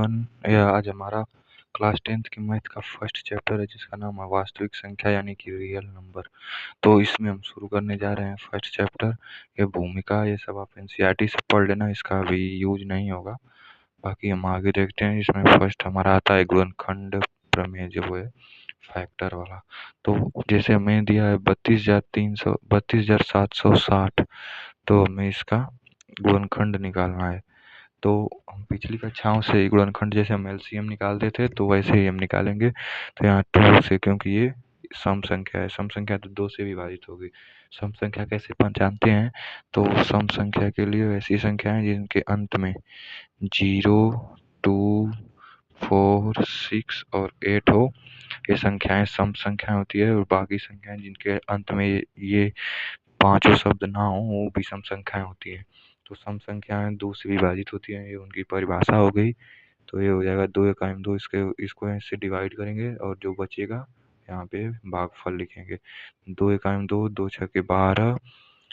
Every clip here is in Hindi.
या आज हमारा क्लास 10th की मैथ का फर्स्ट चैप्टर है जिसका नाम है वास्तविक संख्या यानी कि रियल नंबर। तो इसमें हम शुरू करने जा रहे हैं फर्स्ट चैप्टर। ये भूमिका ये सब आप एनसीईआरटी से पढ़ लेना, इसका अभी यूज नहीं होगा। बाकी हम आगे देखते हैं। इसमें फर्स्ट हमारा आता है गुणनखंड प्रमेय जो है फैक्टर वाला। तो जैसे हमें दिया है 32,760, तो हमें इसका गुणनखंड निकालना है। तो हम पिछली कक्षाओं से गुणनखंड जैसे हम एलसीएम निकालते थे तो वैसे ही हम निकालेंगे। तो यहाँ 2 से, क्योंकि ये सम संख्या है, सम संख्या तो 2 से विभाजित होगी। सम संख्या कैसे पहचानते हैं? तो सम संख्या के लिए ऐसी संख्याएं जिनके अंत में 0, 2, 4, 6 और 8 हो, ये संख्याएं सम संख्या होती है। और बाकी संख्याएं जिनके अंत में ये पांचों शब्द ना हो वो भी सम संख्याएं होती है। तो सम संख्याएं 2 से विभाजित होती हैं, ये उनकी परिभाषा हो गई। तो ये हो जाएगा 2 एकाइम 2, इसको ऐसे डिवाइड करेंगे और जो बचेगा यहाँ पे भागफल लिखेंगे। 2 एकाइम 2, 2 छक्के 12,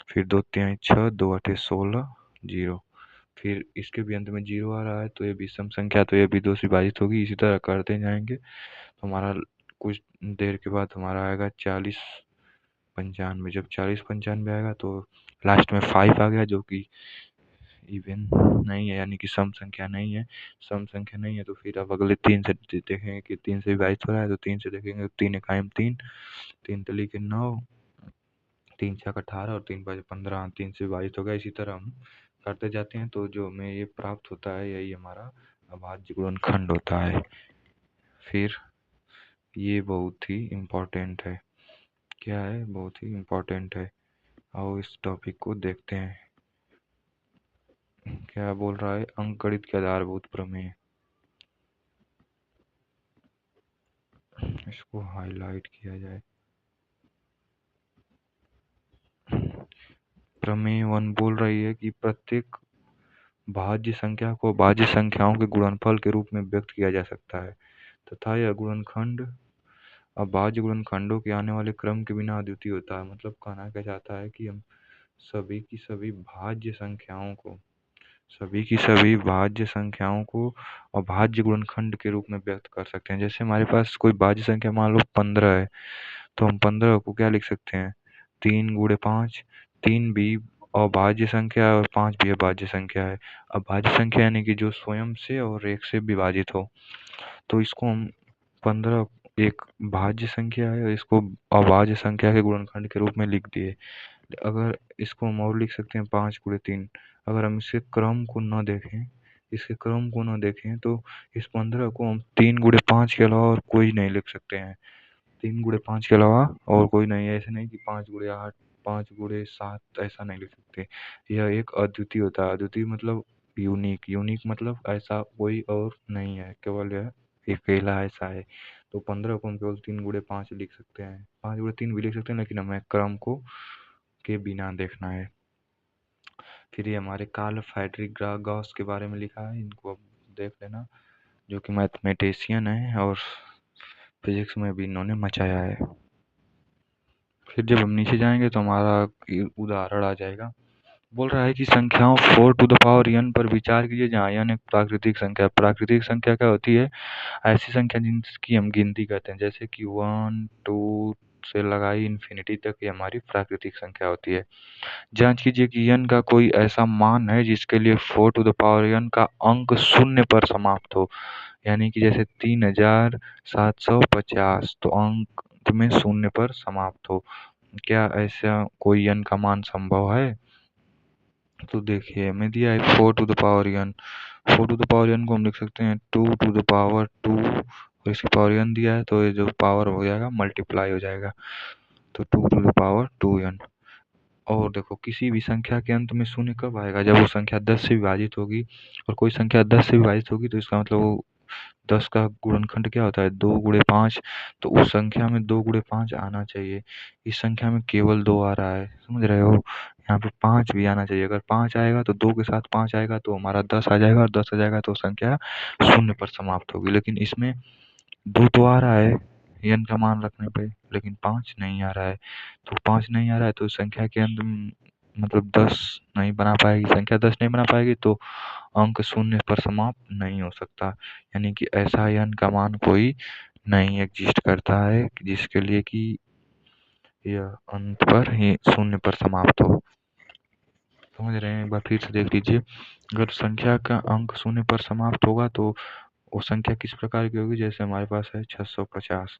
फिर 2 तिहाई 6, 2 अठे 16, 0। फिर इसके भी अंत में 0 आ रहा है तो ये भी सम संख्या, तो ये भी 2 से विभाजित होगी। इसी तरह करते जाएंगे तो हमारा कुछ देर के बाद हमारा आएगा 4095। जब 4095 आएगा तो लास्ट में 5 आ गया जो कि इवन नहीं है, यानी कि सम संख्या नहीं है। सम संख्या नहीं है तो फिर अब अगले 3 से देखेंगे कि 3 से विभाजित हो रहा है, तो 3 से देखेंगे तो 3 एकाइम 3, 3 तली के 9, 3 छक 18 और 3 पाँच 15, 3 से विभाजित हो गया। इसी तरह हम करते जाते हैं तो जो हमें ये प्राप्त होता है यही हमारा अभाज्य गुणनखंड होता है। फिर ये बहुत ही इम्पोर्टेंट है। क्या है? बहुत ही इम्पोर्टेंट है। आओ इस टॉपिक को देखते हैं। क्या बोल रहा है? अंकगणित के आधारभूत प्रमेय। इसको हाईलाइट किया जाए। प्रमेय 1 बोल रही है कि प्रत्येक भाज्य संख्या को भाज्य संख्याओं के गुणनफल के रूप में व्यक्त किया जा सकता है तथा यह गुणनखंड अभाज्य गुणनखंडों के आने वाले क्रम के बिना अद्वितीय होता है। मतलब कहना क्या चाहता है कि हम सभी की सभी भाज्य संख्याओं को अभाज्य गुणनखंड के रूप में व्यक्त कर सकते हैं। जैसे हमारे पास कोई भाज्य संख्या मान लो 15 है, तो हम 15 को क्या लिख सकते हैं? 3 गुणे 5। 3 भी अभाज्य संख्या है और 5 भी अभाज्य संख्या है। अभाज्य संख्या यानी कि जो स्वयं से और 1 से विभाजित हो। तो इसको हम 15 एक भाज्य संख्या है और इसको अभाज्य संख्या के गुणनखंड के रूप में लिख दिए। अगर इसको हम और लिख सकते हैं 5 गुणे 3। अगर हम इसके क्रम को न देखें तो इस 15 को हम 3 गुणे 5 के अलावा और कोई नहीं लिख सकते हैं। 3 गुणे 5 के अलावा और कोई नहीं है। ऐसे नहीं कि 5 गुणे 8, 5 गुणे 7, ऐसा नहीं लिख सकते। यह एक अद्वितीय होता है। अद्वितीय मतलब यूनिक मतलब ऐसा कोई और नहीं है, केवल यह अकेला ऐसा है। तो 15 को हम केवल 3 गुणे 5 लिख सकते हैं, 5 गुणे 3 भी लिख सकते हैं, लेकिन हमें क्रम को के बिना देखना है। फिर ये हमारे कार्ल फ्रेडरिक गॉस के बारे में लिखा है, इनको अब देख लेना, जो कि मैथमेटिशियन है और फिजिक्स में भी इन्होंने मचाया है। फिर जब हम नीचे जाएंगे तो हमारा उदाहरण आ जाएगा। बोल रहा है कि संख्याओं 4 टू द पावर n पर विचार कीजिए जहाँ n एक प्राकृतिक संख्या है। प्राकृतिक संख्या क्या होती है? ऐसी संख्या जिसकी हम गिनती करते हैं, जैसे कि 1, 2 से लगाई इन्फिनिटी तक, ये हमारी प्राकृतिक संख्या होती है। जांच कीजिए कि n का कोई ऐसा मान है जिसके लिए 4 टू द पावर n का अंक शून्य पर समाप्त हो, यानी कि जैसे 3750 तो अंक में शून्य पर समाप्त हो। क्या ऐसा कोई n का मान संभव है? तो देखिए हमें दिया है 4 to the power n। 4 to the power n को हम लिख सकते हैं 2 टू द पावर 2, और इसकी पावर n दिया है तो ये जो पावर हो जाएगा मल्टीप्लाई हो जाएगा, तो 2 टू द पावर 2n। और देखो किसी भी संख्या के अंत में शून्य कब आएगा? जब वो संख्या 10 से विभाजित होगी। और कोई संख्या 10 से विभाजित होगी तो इसका मतलब वो 10 का गुणनखंड क्या होता है? 2 गुणे 5। तो उस संख्या में 2 गुणे 5 आना चाहिए। इस संख्या में केवल 2 आ रहा है, समझ रहे हो? यहाँ पे 5 भी आना चाहिए। अगर 5 आएगा तो 2 के साथ 5 आएगा तो हमारा 10 आ जाएगा, और 10 आ जाएगा तो संख्या शून्य पर समाप्त होगी। लेकिन इसमें 2 तो आ रहा है n का मान रखने पे, लेकिन 5 नहीं आ रहा है। तो 5 नहीं आ रहा है तो संख्या के अंत मतलब 10 नहीं बना पाएगी। संख्या 10 नहीं बना पाएगी तो अंक शून्य पर समाप्त नहीं हो सकता, यानी कि ऐसा n का मान कोई नहीं एग्जिस्ट करता है जिसके लिए कि यह अंत पर ही शून्य पर समाप्त हो। समझ रहे हैं? एक बार फिर से देख लीजिए, अगर संख्या का अंक शून्य पर समाप्त होगा तो वो संख्या किस प्रकार की होगी? जैसे हमारे पास है 650,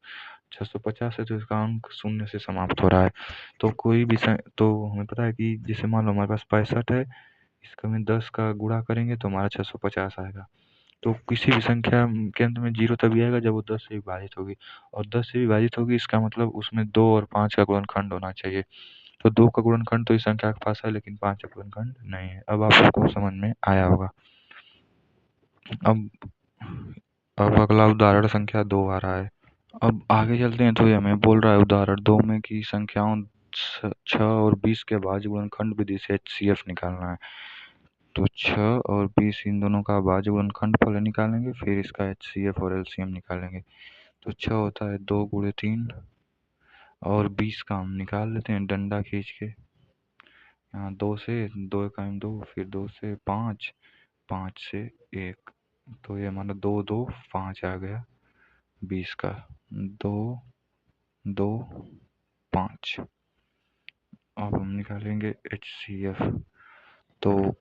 650 है तो इसका अंक शून्य से समाप्त हो रहा है। तो कोई भी तो हमें पता है कि जैसे मान लो हमारे पास 65 है, इसका में 10 का गुणा करेंगे तो हमारा 650 आएगा। तो किसी भी संख्या के अंत में 0 तभी आएगा जब वो 10 से विभाजित होगी, और 10 से विभाजित होगी इसका मतलब उसमें 2 और 5 का गुणनखंड होना चाहिए। तो 2 का गुणनखंड तो इस संख्या के पास है, लेकिन 5 का गुणनखंड नहीं है। अब आप सबको समझ में आया होगा। अब अगला उदाहरण संख्या 2 आ रहा है। अब आगे चलते हैं तो ये हमें बोल रहा है उदाहरण 2 में कि संख्याओं 6 और 20 के भाज्य गुणनखंड विधि से HCF निकालना है। तो 6 और 20 इन दोनों का भाज्य गुणनखंड पहले निकालेंगे, फिर इसका HCF और LCM निकालेंगे। तो 6 होता है 2 गुणे 3, और 20 का हम निकाल लेते हैं डंडा खींच के। यहाँ 2 से 2 एकाई 2, फिर 2 से 5, 5 से 1, तो ये हमारा 2 2 5 आ गया 20 का। 2 2 5। अब हम निकालेंगे HCF। तो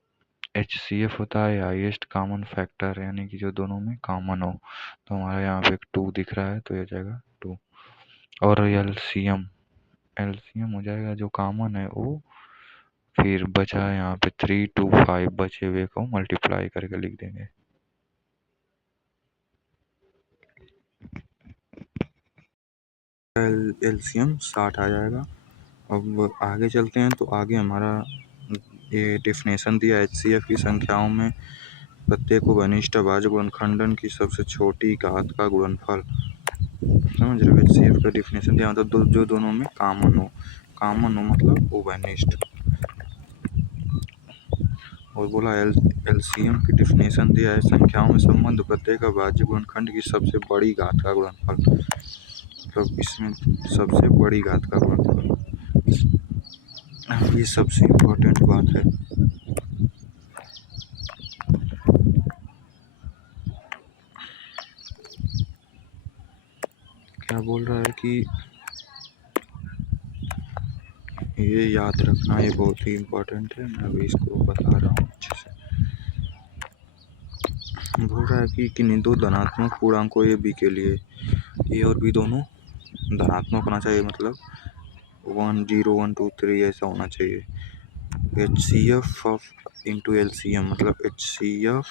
HCF होता है हाईएस्ट कॉमन फैक्टर, यानी कि जो दोनों में कॉमन हो। तो हमारा यहाँ पे एक 2 दिख रहा है तो ये जाएगा 2। और LCM, LCM हो जाएगा जो कॉमन है वो, फिर बचा है यहाँ पे 3 2 5, बचे हुए को मल्टीप्लाई करके लिख देंगे। LCM 60 आ जाएगा। अब आगे चलते हैं तो आगे हमारा ये डेफिनेशन दिया HCF की संख्याओं में प्रत्येक को घनिष्ठ भाज्य गुणनखंडन की सबसे छोटी घात का गुणनफल। समझ रहे हो? HCF का डेफिनेशन दिया मतलब जो दोनों में कॉमन हो, कॉमन हो मतलब वो घनिष्ठ। और बोला LCM की डेफिनेशन दिया है संख्याओं में संबंध प्रत्येक का भाज्य गुणनखंड की सबसे बड़ी घात का गुणनफल। मतलब इसमें सबसे बड़ी घात का गुणनफल, ये सबसे इम्पोर्टेंट बात है। क्या बोल रहा है कि ये याद रखना, ये बहुत ही इम्पोर्टेंट है। मैं अभी इसको बता रहा हूँ अच्छे से। बोल रहा है कि किन्हीं दो धनात्मक पूर्णांकों A B के लिए A और B दोनों धनात्मक होना चाहिए, मतलब 1 0 1 2 3 ऐसा होना चाहिए। HCF ऑफ इंटू LCM मतलब HCF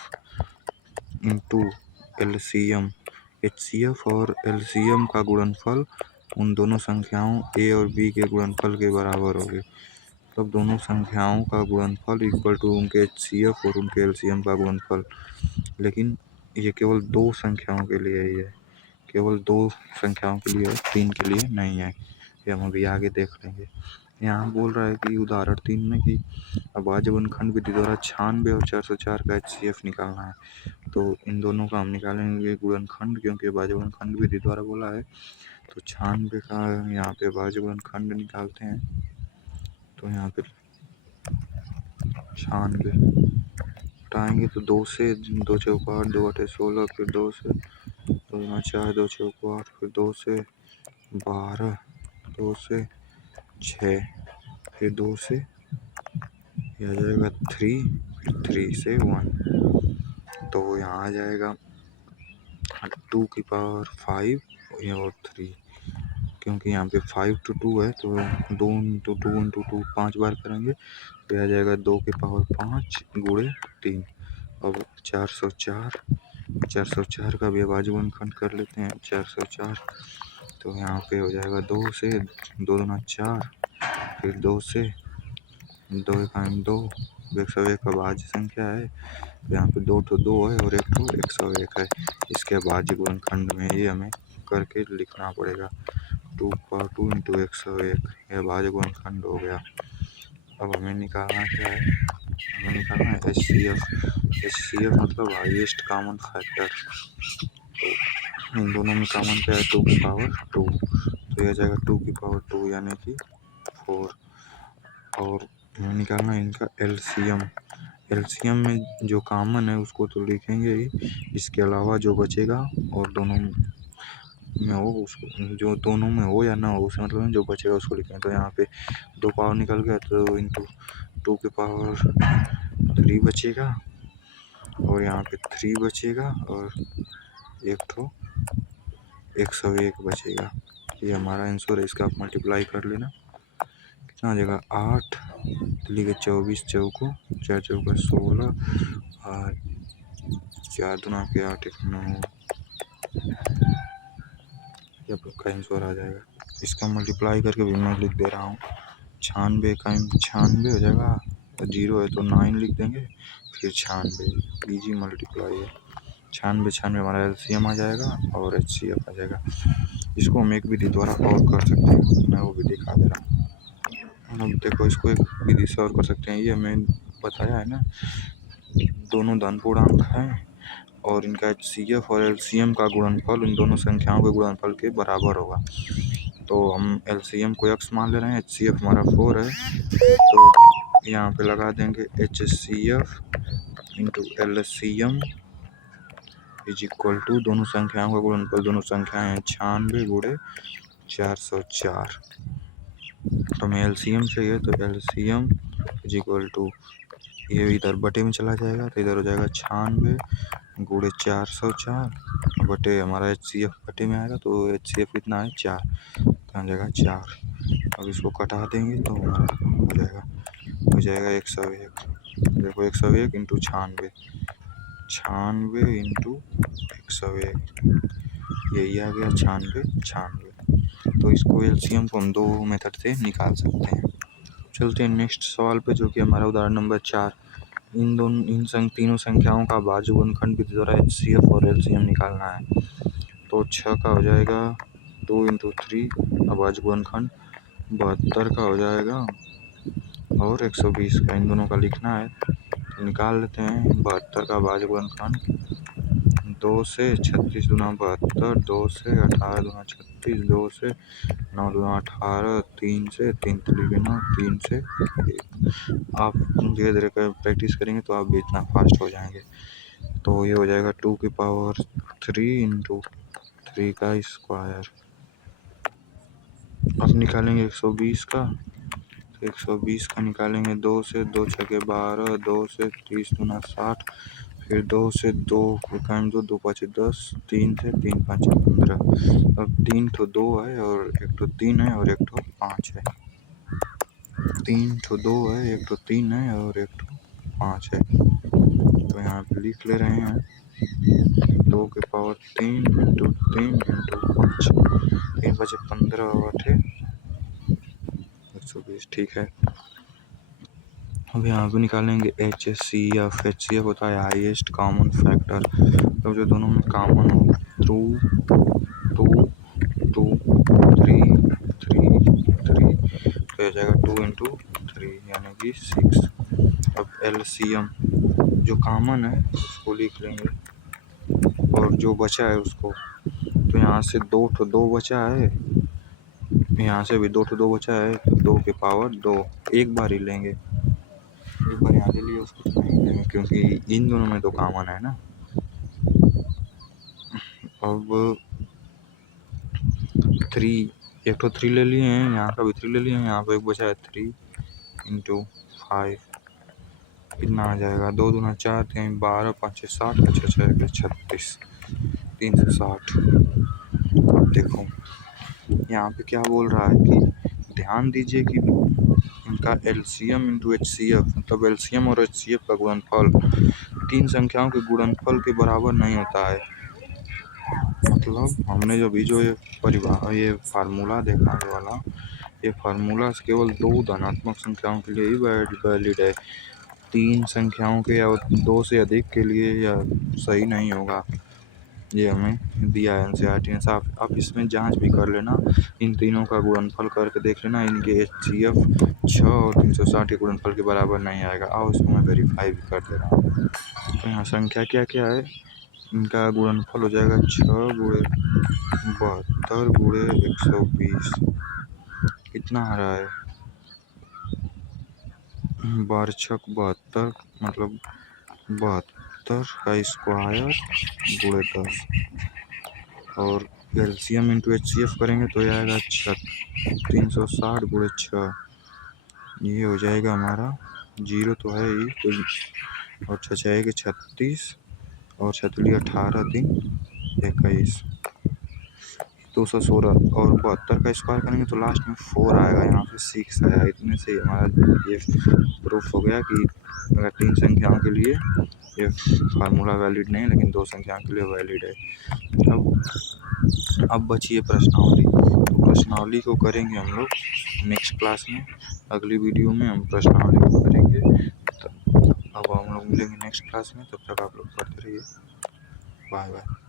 इंटू LCM, HCF और LCM का गुणनफल उन दोनों संख्याओं A और B के गुणनफल के बराबर होगी। तब दोनों संख्याओं का गुणनफल इक्वल टू उनके HCF और उनके LCM का गुणनफल। लेकिन ये केवल 2 संख्याओं के लिए ही है, केवल 2 संख्याओं के लिए, 3 के लिए नहीं है। ये हम अभी आगे देख लेंगे। यहाँ बोल रहा है कि उदाहरण 3 में कि अभाज्य गुणनखंड विधि द्वारा 96 और 404 का HCF निकालना है। तो इन दोनों का हम निकालेंगे गुणनखंड, क्योंकि अभाज्य गुणनखंड विधि द्वारा बोला है। तो 96 का यहाँ पे अभाज्य गुणनखंड निकालते हैं। तो यहाँ पे 96 हटाएंगे तो 2 से 2 चौका 8, 2 8 16, फिर 2 से 2 गुना 4, 2 चौका 8, फिर 2 से 12, 2 से 6, फिर 2 से यह आ जाएगा 3, फिर 3 से 1। तो यहाँ आ जाएगा 2 की पावर 5 और 3, क्योंकि यहाँ पे 5 to 2 है तो 2 into 2 into 2 5 बार करेंगे तो आ जाएगा 2 की पावर 5 गुणे 3। अब 404 का भी अभाज्य गुणनखंड कर लेते हैं। 404 तो यहाँ पे हो जाएगा 2 से 2 दूना 4, फिर 2 से 2 एकाई 2, 101 का भाज्य संख्या है। तो यहाँ पे 2 तो 2 है और 1 तो 101 है। इसके अभाज्य गुणनखंड में ही हमें करके लिखना पड़ेगा। 2 पावर 2 इंटू 101, यह अभाज्य गुणनखंड हो गया। अब हमें निकालना क्या है? हमें निकालना है HCF मतलब हाईएस्ट कॉमन फैक्टर। तो इन दोनों में कॉमन क्या है? 2 की पावर 2, तो यह जाएगा 2 की पावर 2 यानी कि 4। और हमें निकालना है इनका LCM। एलसीएम में जो कॉमन है उसको तो लिखेंगे ही, इसके अलावा जो बचेगा और दोनों में हो उसको, जो दोनों में हो या ना हो उसे मतलब जो बचेगा उसको लिखेंगे। तो यहाँ पे 2 पावर निकल गया तो इंटू 2 के पावर 3 बचेगा और यहाँ पे 3 बचेगा और एक ठो 101 बचेगा। ये हमारा आंसर है। इसका आप मल्टीप्लाई कर लेना, कितना आ जाएगा 8 दिल्ली के 24 चौको 4 चौका 16 और 4 दूना के 8 1 9, ये आपका आंसर आ जाएगा। इसका मल्टीप्लाई करके भी मैं लिख दे रहा हूँ। 96 का 96 हो जाएगा, 0 है तो 9 लिख देंगे, फिर 96 इजी मल्टीप्लाई है। 96 हमारा एलसीएम आ जाएगा और एचसीएफ आ जाएगा। इसको हम एक विधि द्वारा और कर सकते हैं, मैं वो विधि दिखा दे रहा हूँ। अब देखो इसको एक विधि से और कर सकते हैं। ये हमें बताया है ना, दोनों धन पूर्णांक हैं और इनका एचसीएफ और एलसीएम का गुणनफल इन दोनों संख्याओं के गुणनफल के बराबर होगा। तो हम एलसीएम को x मान ले रहे हैं, एचसीएफ हमारा 4 है, तो यहाँ पे लगा देंगे HCF into LCM is equal to दोनों संख्याओं का गुणनफल, दोनों संख्याएं हैं 96 गुणे 404। तो हमें एलसीएम चाहिए, तो एलसीएम इज इक्वल टू ये इधर बटे में चला जाएगा तो इधर हो जाएगा 96 गुणे 404 बटे हमारा एचसीएफ बटे में आएगा, तो एचसीएफ कितना है 4, तो आ जाएगा 4। अब इसको कटा देंगे तो हो जाएगा 101। देखो 101 इंटू 96, 96 इंटू 101, यही आ गया 96। तो इसको एलसीएम को हम 2 मेथड से निकाल सकते हैं। चलते हैं नेक्स्ट सवाल पे, जो कि हमारा उदाहरण नंबर 4। इन तीनों संख्याओं का भाज्य गुणनखंड विधि द्वारा एचसीएफ और एलसीएम निकालना है। तो 6 का हो जाएगा 2 इंटू 3 भाज्य गुणनखंड, 72 का हो जाएगा और 120 का, इन दोनों का लिखना है। तो निकाल लेते हैं। 72 का भाज्य गुणनखंड 2 से 36 दूना 72, 2 से 18 दूना 36, 2 से 9 दूना 18, 3 से 3 3 9, 3 से 1। आप धीरे धीरे कर प्रैक्टिस करेंगे तो आप भी इतना फास्ट हो जाएंगे। तो ये हो जाएगा 2 की पावर 3 इंटू 3 का स्क्वायर। अब निकालेंगे 120 का, तो 120 का निकालेंगे 2 से 2 छके 12, 2 से 30 दूना 60, फिर 2 से 2 कायम 2 2 5 10, 3 से 3 5 15। अब 3 ठो 2 है और 1 ठो 3 है और 1 ठो 5 है। 3 ठो 2 है, 1 ठो 3 है और 1 ठो 5 है। तो यहाँ पे लिख ले रहे हैं 2 के पावर 3 इंटू 3 इंटू 5, 3 5 15 और 8 120। ठीक है। अब यहाँ पे निकालेंगे एचसीएफ। एचसीएफ होता है हाईएस्ट कॉमन फैक्टर। तो जो दोनों में कॉमन हो, 2 2 2 3 3 3, तो हो जाएगा 2 इंटू 3 यानी कि 6। अब एलसीएम जो कॉमन है उसको लिख लेंगे और जो बचा है उसको, तो यहाँ से 2 ठो 2 बचा है, यहाँ से भी 2 ठो 2 बचा है, तो 2 के पावर 2 एक बार ही लेंगे। एक बार यहाँ ले लिया, उसको तो नहीं लेंगे क्योंकि इन दोनों में तो कॉमन है ना। अब 3, एक तो 3 ले लिए हैं, यहाँ का भी 3 ले लिए हैं, यहाँ पे एक बचा है 3 इंटू 5, कितना आ जाएगा 2 दूना 4 3 12 5 60 5 6 36, 3 से 60। अब देखो यहाँ पे क्या बोल रहा है कि ध्यान दीजिए कि इनका एलसीएम इंटू एचसीएफ, मतलब एलसीएम और एचसीएफ का गुणनफल 3 संख्याओं के गुणनफल के बराबर नहीं होता है। मतलब हमने जो भी जो ये फार्मूला देखा है वाला, ये फार्मूला केवल 2 धनात्मक संख्याओं के लिए ही वैलिड है। 3 संख्याओं के या 2 से अधिक के लिए या सही नहीं होगा। ये हमें दिया है एनसीईआरटी ने साफ। आप इसमें जांच भी कर लेना, इन तीनों का गुणनफल करके देख लेना, इनके एचसीएफ 6 और 360 के गुणनफल के बराबर नहीं आएगा। आओ इसको मैं वेरीफाई भी कर दे रहा हूँ। तो यहाँ संख्या क्या क्या है, इनका गुणनफल हो जाएगा 6 गुणे 72 गुणे 120, कितना आ रहा है 12 छक 72 मतलब 72 का स्क्वायर गुणे 10 और एलसीएम इंटू एचसीएफ करेंगे तो ये आएगा 360 गुणे 6। ये हो जाएगा हमारा, जीरो तो है ही तो, और 6 जाएगा 36 और 36 18 3 21 216 और 72 का स्क्वायर करेंगे तो लास्ट में 4 आएगा, यहाँ पे 6 आया। इतने से हमारा ये प्रूफ हो गया कि अगर 3 संख्याओं के लिए ये फार्मूला वैलिड नहीं लेकिन 2 संख्याओं के लिए वैलिड है। अब बची है प्रश्नावली, तो प्रश्नावली को करेंगे हम लोग नेक्स्ट क्लास में, अगली वीडियो में हम प्रश्नावली को करेंगे। अब हम लोग मिलेंगे नेक्स्ट क्लास में, तब तक आप लोग पढ़ते रहिए। Bye bye.